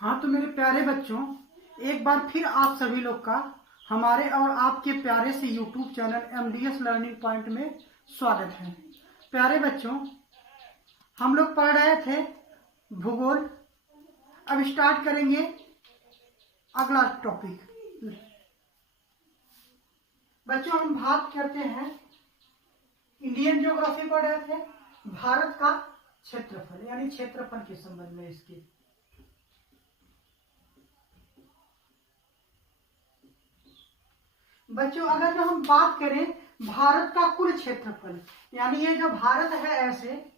हाँ तो मेरे प्यारे बच्चों, एक बार फिर आप सभी लोग का हमारे और आपके प्यारे से YouTube channel MDS learning point में स्वागत है। प्यारे बच्चों, हम लोग पढ़ रहे थे भूगोल। अब स्टार्ट करेंगे अगला टॉपिक। बच्चों, हम बात करते हैं, इंडियन ज्योग्राफी पढ़ रहे थे, भारत का क्षेत्रफल यानी क्षेत्रफल के संबंध में इसके। बच्चों, अगर जो हम बात करें भारत का कुल क्षेत्रफल, यानी ये जो भारत है ऐसे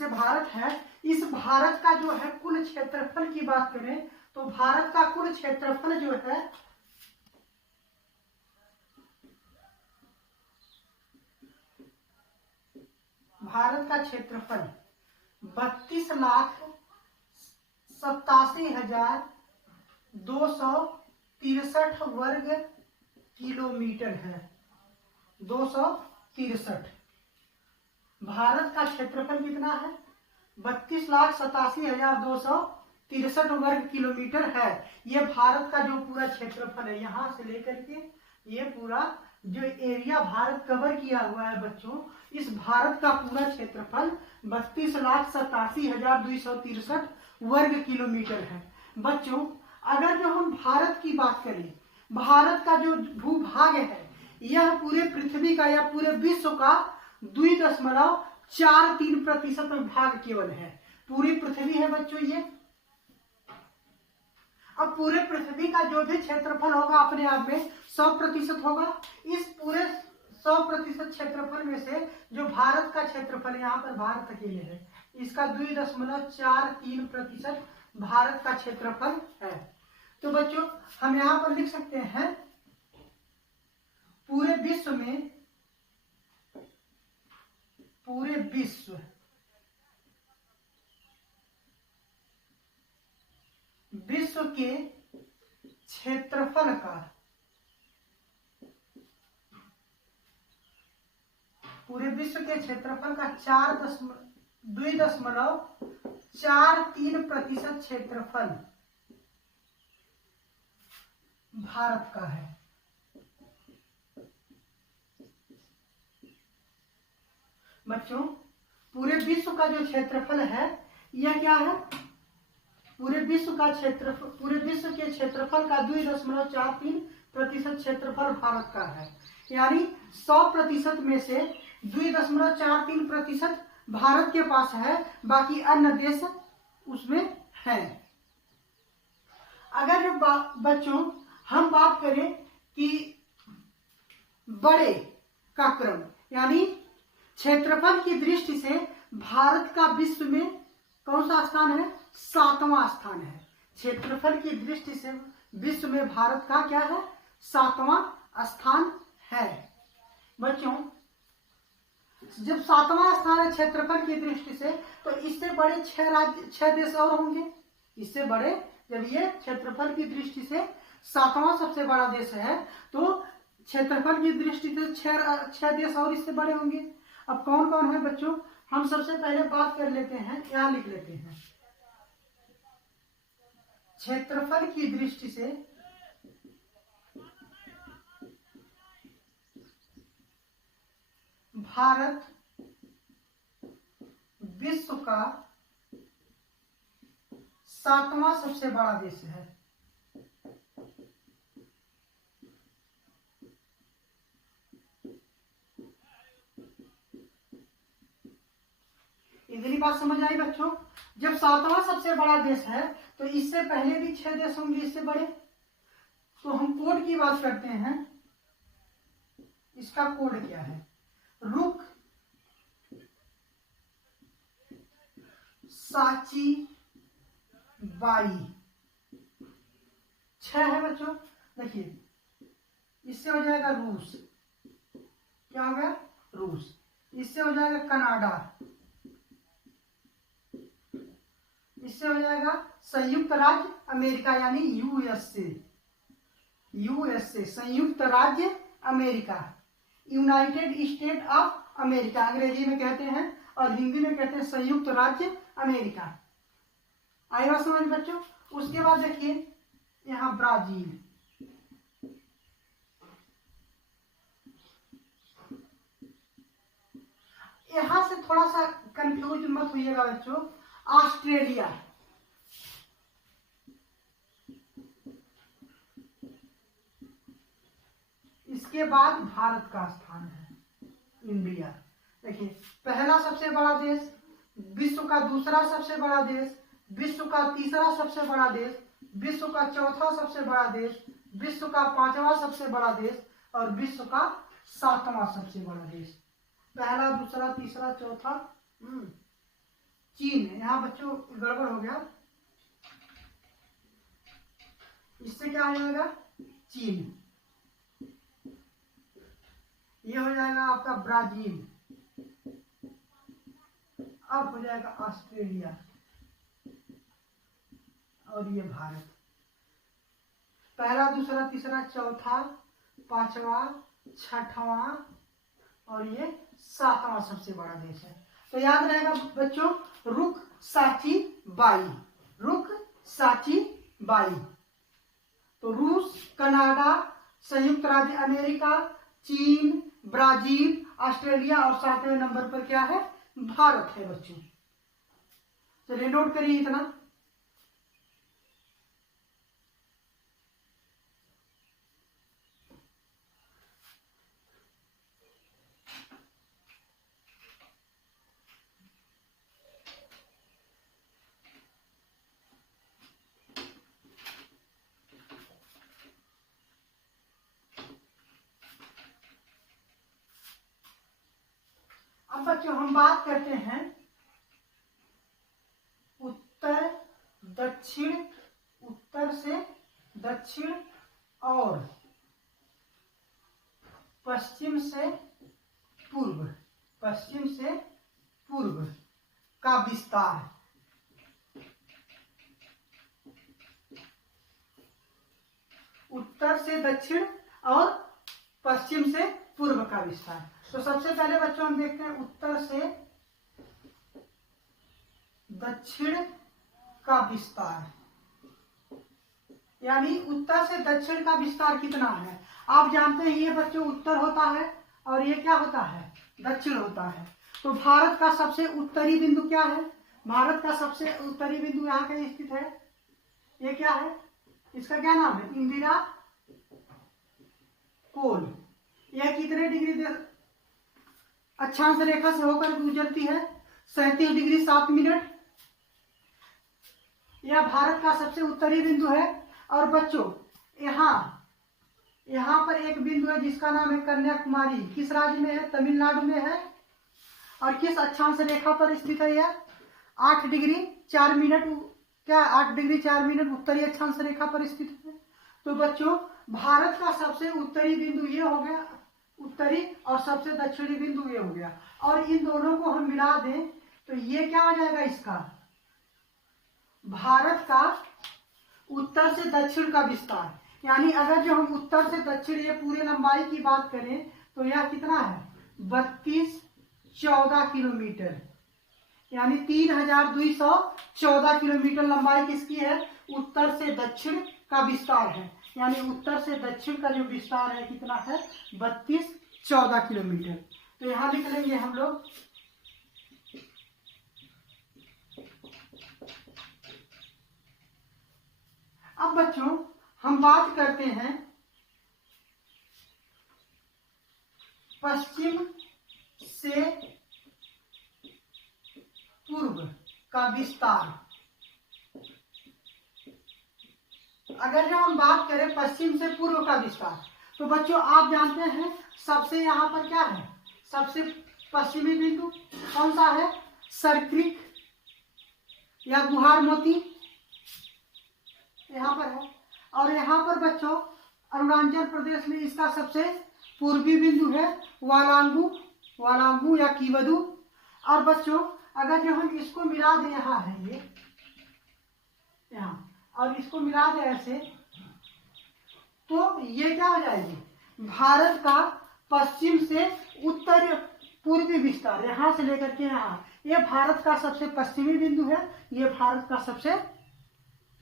भारत है, इस भारत का जो है कुल क्षेत्रफल की बात करें तो भारत का कुल क्षेत्रफल जो है भारत का क्षेत्रफल 32,87,263 वर्ग किलोमीटर है। 263। भारत का क्षेत्रफल कितना है? 32,87,263 वर्ग किलोमीटर है। ये भारत का जो पूरा क्षेत्रफल है, यहां से लेकर के ये पूरा जो एरिया भारत कवर किया हुआ है बच्चों, इस भारत का पूरा क्षेत्रफल 32,87,263 वर्ग किलोमीटर है। बच्चों, अगर जो हम भारत की बात करें, भारत का जो भूभाग है यह पूरे पृथ्वी का या पूरे विश्व का 2.43% भाग केवल है। पूरी पृथ्वी है बच्चों ये। अब पूरे पृथ्वी का जो भी क्षेत्रफल होगा अपने आप में 100% होगा। इस पूरे 100% क्षेत्रफल में से जो भारत का क्षेत्रफल, यहाँ पर भारत अकेले है, इसका 2.43% भारत का क्षेत्रफल है। तो बच्चों, हम यहाँ पर लिख सकते हैं पूरे विश्व के क्षेत्रफल का पूरे विश्व के क्षेत्रफल का 2.43% क्षेत्रफल भारत का है। बच्चों, पूरे विश्व का जो क्षेत्रफल है यह क्या है? पूरे विश्व के क्षेत्रफल का 2.43% क्षेत्रफल भारत का है। यानी 100% में से 2.43% भारत के पास है, बाकी अन्य देश उसमें है। अगर जो बच्चों हम बात करें कि बड़े का क्रम, यानी क्षेत्रफल की दृष्टि से भारत का विश्व में कौन सा स्थान है? 7वां स्थान है। क्षेत्रफल की दृष्टि से विश्व में भारत का क्या है? 7वां स्थान है। बच्चों, जब 7वां स्थान है क्षेत्रफल की दृष्टि से, तो इससे बड़े 6 देश और होंगे। इससे बड़े, जब ये क्षेत्रफल की दृष्टि से 7वां सबसे बड़ा देश है, तो क्षेत्रफल की दृष्टि से 6 देश और इससे बड़े होंगे। अब कौन कौन है बच्चों? हम सबसे पहले बात कर लेते हैं, यहां लिख लेते हैं। क्षेत्रफल की दृष्टि से भारत विश्व का 7वां सबसे बड़ा देश है। इतनी बात समझ आई बच्चों? जब 7वां सबसे बड़ा देश है तो इससे पहले भी 6 देश होंगे इससे बड़े। तो हम कोड की बात करते हैं। इसका कोड क्या है? रुक, साची, बाई। 6 है बच्चों। देखिए, इससे हो जाएगा रूस। क्या हो गया? रूस। इससे हो जाएगा कनाडा। इससे हो जाएगा संयुक्त राज्य अमेरिका यानी यूएसए, यूएसए संयुक्त राज्य America, United state of America अंग्रेजी में कहते हैं और हिंदी में कहते हैं संयुक्त राज्य अमेरिका। आई बात समझ बच्चों। उसके बाद देखिए यहाँ ब्राजील, यहां से थोड़ा सा कंफ्यूज मत होइएगा बच्चों। ऑस्ट्रेलिया, इसके बाद भारत का स्थान है इंडिया। देखिए पहला सबसे बड़ा देश, विश्व का दूसरा सबसे बड़ा देश, विश्व का तीसरा सबसे बड़ा देश, विश्व का चौथा सबसे बड़ा देश, विश्व का पांचवा सबसे बड़ा देश और विश्व का सातवां सबसे बड़ा देश। पहला दूसरा तीसरा चौथा चीन। यहाँ बच्चों गड़बड़ हो गया, इससे क्या हो जाएगा चीन, ये हो जाएगा आपका ब्राजील, अब हो जाएगा ऑस्ट्रेलिया और ये भारत। पहला दूसरा तीसरा चौथा पांचवा छठवां और ये सातवां सबसे बड़ा देश है। तो याद रहेगा बच्चों रुख साची बाई, रुख साची बाई। तो रूस, कनाडा, संयुक्त राज्य अमेरिका, चीन, ब्राजील, ऑस्ट्रेलिया और सातवें नंबर पर क्या है भारत है बच्चों। चलिए नोट करिए इतना। अब बच्चों हम बात करते हैं उत्तर दक्षिण, उत्तर से दक्षिण और पश्चिम से पूर्व, पश्चिम से पूर्व का विस्तार। उत्तर से दक्षिण और पश्चिम से पूर्व का विस्तार। तो सबसे पहले बच्चों हम देखते हैं उत्तर से दक्षिण का विस्तार, यानी उत्तर से दक्षिण का विस्तार कितना है। आप जानते हैं ये बच्चों उत्तर होता है और ये क्या होता है दक्षिण होता है। तो भारत का सबसे उत्तरी बिंदु क्या है, भारत का सबसे उत्तरी बिंदु यहाँ कहीं स्थित है, ये क्या है, इसका क्या नाम है इंदिरा कोल। यह कितने डिग्री अक्षांश रेखा से होकर गुजरती है 37 डिग्री 7 मिनट। यह भारत का सबसे उत्तरी बिंदु है। और बच्चों यहाँ पर एक बिंदु है जिसका नाम है कन्याकुमारी, किस राज्य में है तमिलनाडु में है और किस अक्षांश रेखा पर स्थित है यह 8 डिग्री 4 मिनट, क्या 8 डिग्री 4 मिनट उत्तरी अक्षांश रेखा पर स्थित है। तो बच्चों भारत का सबसे उत्तरी बिंदु ये हो गया उत्तरी और सबसे दक्षिणी बिंदु ये हो गया, और इन दोनों को हम मिला दें तो ये क्या हो जाएगा इसका भारत का उत्तर से दक्षिण का विस्तार। यानी अगर जो हम उत्तर से दक्षिण ये पूरे लंबाई की बात करें तो यह कितना है 3214 किलोमीटर, यानी 3214 किलोमीटर लंबाई किसकी है उत्तर से दक्षिण का विस्तार है। यानी उत्तर से दक्षिण का जो विस्तार है कितना है 3214 किलोमीटर। तो यहां लिख लेंगे हम लोग अब बच्चों हम बात करते हैं पश्चिम से पूर्व का विस्तार। अगर जो हम बात करें पश्चिम से पूर्व का विस्तार तो बच्चों आप जानते हैं सबसे यहाँ पर क्या है सबसे पश्चिमी बिंदु कौन सा है सरक्रिक या गुहार मोती यहाँ पर है। और यहाँ पर बच्चों अरुणाचल प्रदेश में इसका सबसे पूर्वी बिंदु है वालांगू या कीवदू। और बच्चों अगर जो हम इसको मिला दें यहाँ है ये यहाँ, और इसको मिला दे ऐसे, तो ये क्या हो जाएगी, भारत का पश्चिम से उत्तर पूर्वी विस्तार, यहाँ से लेकर के यहाँ, ये भारत का सबसे पश्चिमी बिंदु है, ये भारत का सबसे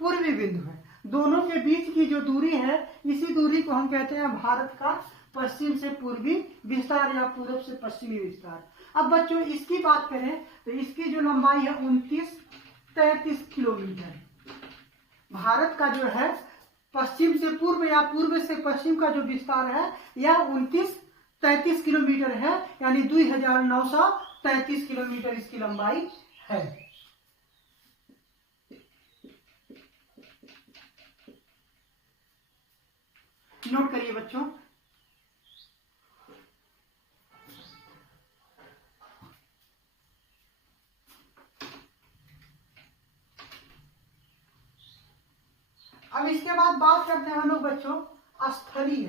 पूर्वी बिंदु है। दोनों के बीच की जो दूरी है, इसी दूरी को हम कहते हैं भारत का पश्चिम से पूर्वी विस्तार या पूर्व से पश्चिमी विस्तार। अब बच्चों इसकी बात करें तो इसकी जो लंबाई है 29-33 किलोमीटर। भारत का जो है पश्चिम से पूर्व या पूर्व से पश्चिम का जो विस्तार है यह 29-33 किलोमीटर है, यानी 2933 किलोमीटर इसकी लंबाई है। नोट करिए बच्चों। अब इसके बाद बात करते हैं हम लोग बच्चों स्थलीय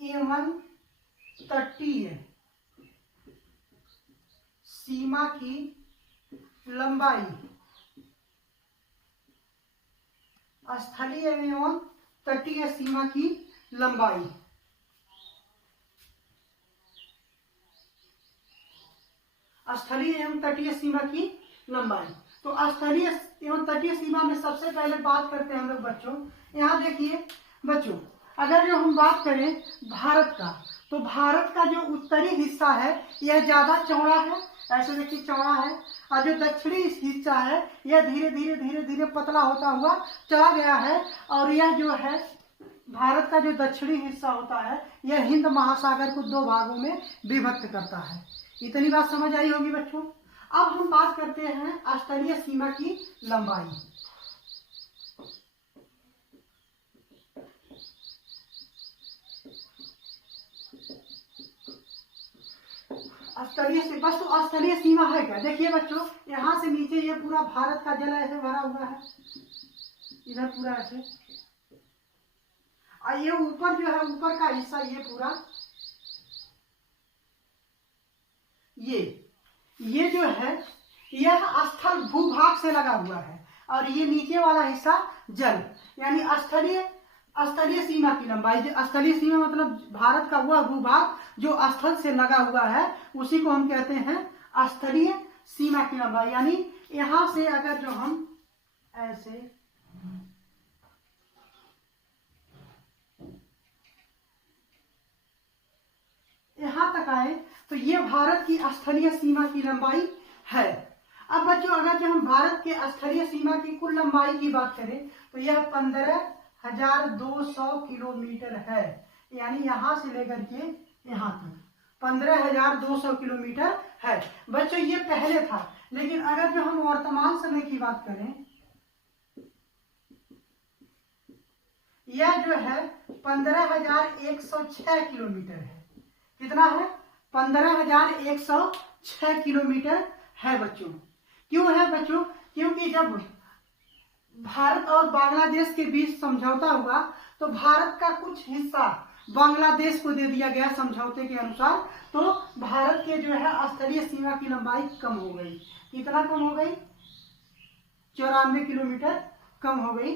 एवं तटीय सीमा की लंबाई। स्थलीय एवं तटीय सीमा की लंबाई। स्थलीय एवं तटीय सीमा की लंबाई। तो स्थलीय एवं तटीय सीमा में सबसे पहले बात करते हैं हम लोग बच्चों। यहाँ देखिए बच्चों, अगर जो हम बात करें भारत का, तो भारत का जो उत्तरी हिस्सा है यह ज्यादा चौड़ा है, ऐसे देखिए चौड़ा है, और जो दक्षिणी हिस्सा है यह धीरे धीरे धीरे धीरे पतला होता हुआ चला गया है। और यह जो है भारत का जो दक्षिणी हिस्सा होता है यह हिंद महासागर को 2 भागों में विभक्त करता है। इतनी बात समझ आई होगी बच्चों। अब हम बात करते हैं स्थलीय सीमा की लंबाई। स्थलीय सीमा है क्या, देखिए बच्चों, यहाँ से नीचे ये पूरा भारत का जल ऐसे भरा हुआ है, इधर पूरा ऐसे, और ये ऊपर जो है ऊपर का हिस्सा ये पूरा, ये जो है यह स्थल भूभाग से लगा हुआ है, और ये नीचे वाला हिस्सा जल, यानी स्थलीय सीमा की लंबाई। स्थलीय सीमा मतलब भारत का वह भूभाग जो स्थल से लगा हुआ है उसी को हम कहते हैं स्थलीय सीमा की लंबाई। यानी यहां से अगर जो हम ऐसे यहां तक आए तो ये भारत की स्थलीय सीमा की लंबाई है। अब बच्चों अगर जो हम भारत के स्थलीय सीमा की कुल लंबाई की बात करें तो यह 15,200 किलोमीटर है, यानी यहां से लेकर के यहां तक 15,200 किलोमीटर है। बच्चों ये पहले था, लेकिन अगर जो हम वर्तमान समय की बात करें, यह जो है 15,106 किलोमीटर है। कितना है? 15,106 किलोमीटर है बच्चों। क्यों है बच्चों? क्योंकि जब भारत और बांग्लादेश के बीच समझौता हुआ तो भारत का कुछ हिस्सा बांग्लादेश को दे दिया गया समझौते के अनुसार, तो भारत के जो है स्थलीय सीमा की लंबाई कम हो गई। कितना कम हो गई? 94 किलोमीटर कम हो गई।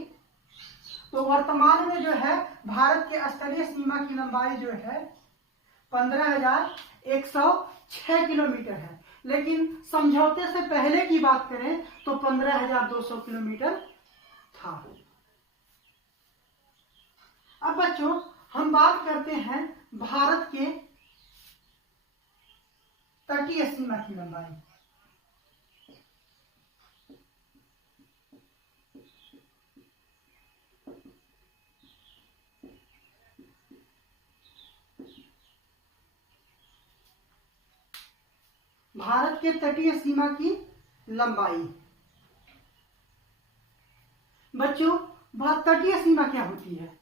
तो वर्तमान में जो है भारत के स्थलीय सीमा की लंबाई जो है 15,106 किलोमीटर है, लेकिन समझौते से पहले की बात करें तो 15,200 किलोमीटर था। अब बच्चों हम बात करते हैं भारत के तटीय सीमा की लंबाई। भारत के तटीय सीमा की लंबाई। बच्चों तटीय सीमा क्या होती है?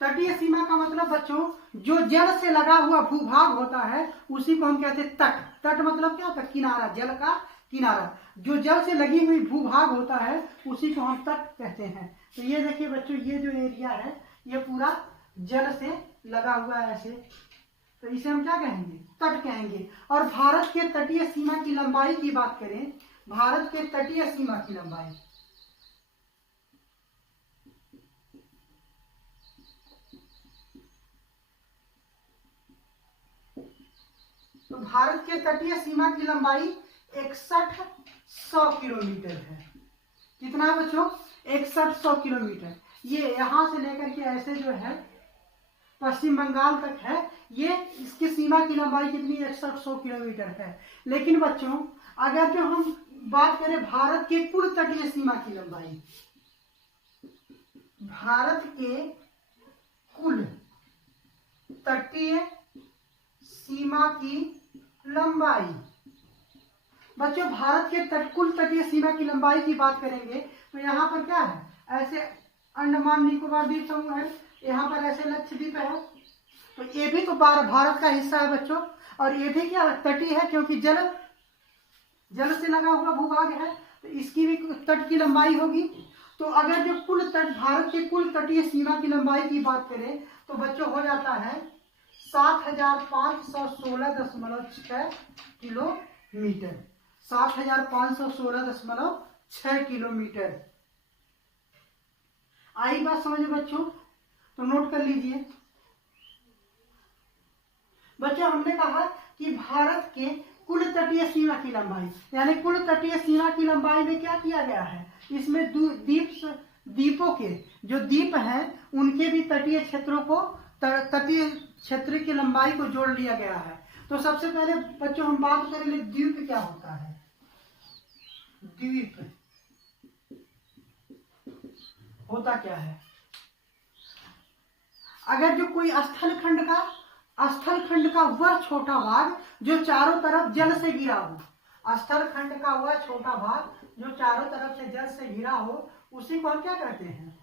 तटीय सीमा का मतलब बच्चों जो जल से लगा हुआ भूभाग होता है उसी को हम कहते हैं तट। तट मतलब क्या होता है? किनारा, जल का किनारा। जो जल से लगी हुई भूभाग होता है उसी को हम तट कहते हैं। तो ये देखिए बच्चों, ये जो एरिया है ये पूरा जल से लगा हुआ है ऐसे, तो इसे हम क्या कहेंगे, तट कहेंगे। और भारत के तटीय सीमा की लंबाई की बात करें, भारत के तटीय सीमा की लंबाई, तो भारत के तटीय सीमा की लंबाई 6100 किलोमीटर है। कितना है बच्चों, 6100 किलोमीटर। ये यहां से लेकर के ऐसे जो है पश्चिम बंगाल तक है, ये इसकी सीमा की लंबाई कितनी, 6100 किलोमीटर है। लेकिन बच्चों अगर जो हम बात करें भारत के कुल तटीय सीमा की लंबाई, भारत के कुल तटीय सीमा की लंबाई, बच्चों भारत के कुल तटीय सीमा की लंबाई की बात करेंगे तो यहाँ पर क्या है, ऐसे अंडमान निकोबार द्वीप समूह है, यहाँ पर ऐसे लक्षद्वीप है, तो ये भी तो भारत का हिस्सा है बच्चों। और ये भी क्या तटीय है, क्योंकि जल से लगा हुआ भूभाग है, तो इसकी भी तट की लंबाई होगी। तो अगर जो कुल तट, भारत के कुल तटीय सीमा की लंबाई की बात करें तो बच्चों हो जाता है 7516.6 किलोमीटर, 7516.6 किलोमीटर। आई बात समझ में बच्चों, तो नोट कर लीजिए। बच्चों हमने कहा कि भारत के कुल तटीय सीमा की लंबाई, यानी कुल तटीय सीमा की लंबाई में क्या किया गया है, इसमें द्वीपों के जो द्वीप हैं उनके भी तटीय क्षेत्रों को, तटीय क्षेत्र की लंबाई को जोड़ लिया गया है। तो सबसे पहले बच्चों हम बात करेंगे द्वीप क्या होता है। द्वीप होता क्या है, अगर जो कोई स्थल खंड का वह छोटा भाग जो चारों तरफ जल से घिरा हो, स्थल खंड का वह छोटा भाग जो चारों तरफ से जल से घिरा हो, उसी को हम क्या कहते हैं,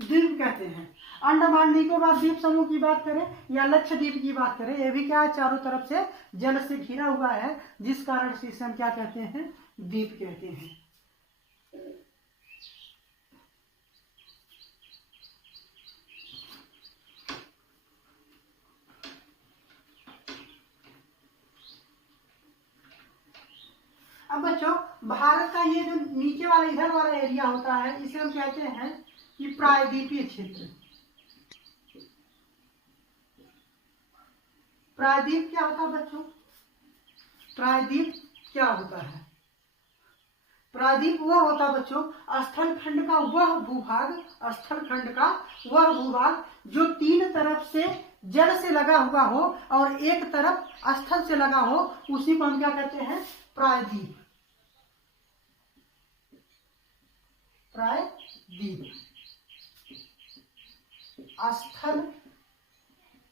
द्वीप कहते हैं। अंडमान निकोबार द्वीप समूह की बात करें या लक्षद्वीप की बात करें, ये भी क्या है, चारों तरफ से जल से घिरा हुआ है, जिस कारण से इसे हम क्या कहते हैं, द्वीप कहते हैं। अब बच्चों भारत का ये जो नीचे वाला इधर वाला एरिया होता है, इसे हम कहते हैं कि प्रायद्वीपीय क्षेत्र। प्रायद्वीप क्या होता है बच्चों, प्रायद्वीप क्या होता है, प्रायद्वीप वह होता बच्चों स्थल खंड का वह भूभाग जो तीन तरफ से जल से लगा हुआ हो और एक तरफ स्थल से लगा हो, उसी को हम क्या कहते हैं, प्रायद्वीप। प्रायद्वीप स्थल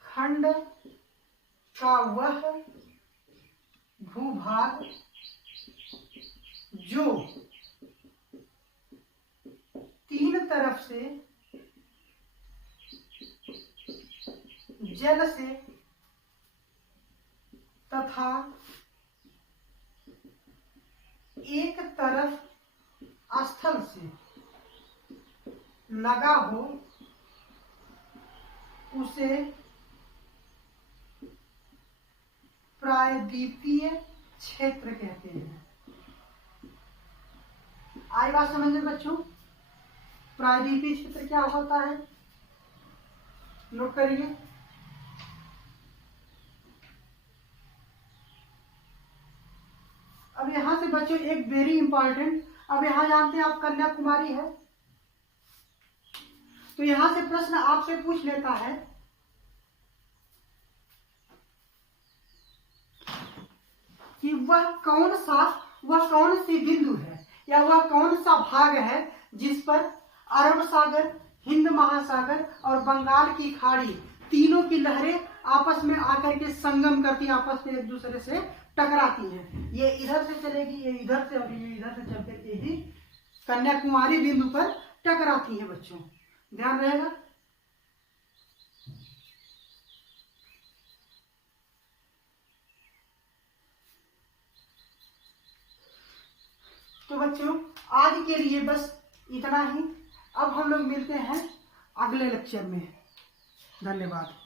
खंड का वह भूभाग जो तीन तरफ से जल से तथा एक तरफ स्थल से लगा हो, उसे प्रायद्वीपीय क्षेत्र कहते हैं। आई बात समझ में बच्चों, प्रायद्वीपीय क्षेत्र क्या होता है, नोट करिए। अब यहां से बच्चों एक वेरी इंपॉर्टेंट, अब यहां जानते हैं आप कन्याकुमारी है, तो यहां से प्रश्न आपसे पूछ लेता है कि वह कौन सी बिंदु है या वह कौन सा भाग है जिस पर अरब सागर, हिंद महासागर और बंगाल की खाड़ी तीनों की लहरें आपस में आकर के संगम करती, आपस में एक दूसरे से टकराती हैं। ये इधर से चलेगी, ये इधर से, और ये इधर से चल करके ही कन्याकुमारी बिंदु पर टकराती है बच्चों, ध्यान रहेगा। तो बच्चों आज के लिए बस इतना ही। अब हम लोग मिलते हैं अगले लेक्चर में। धन्यवाद।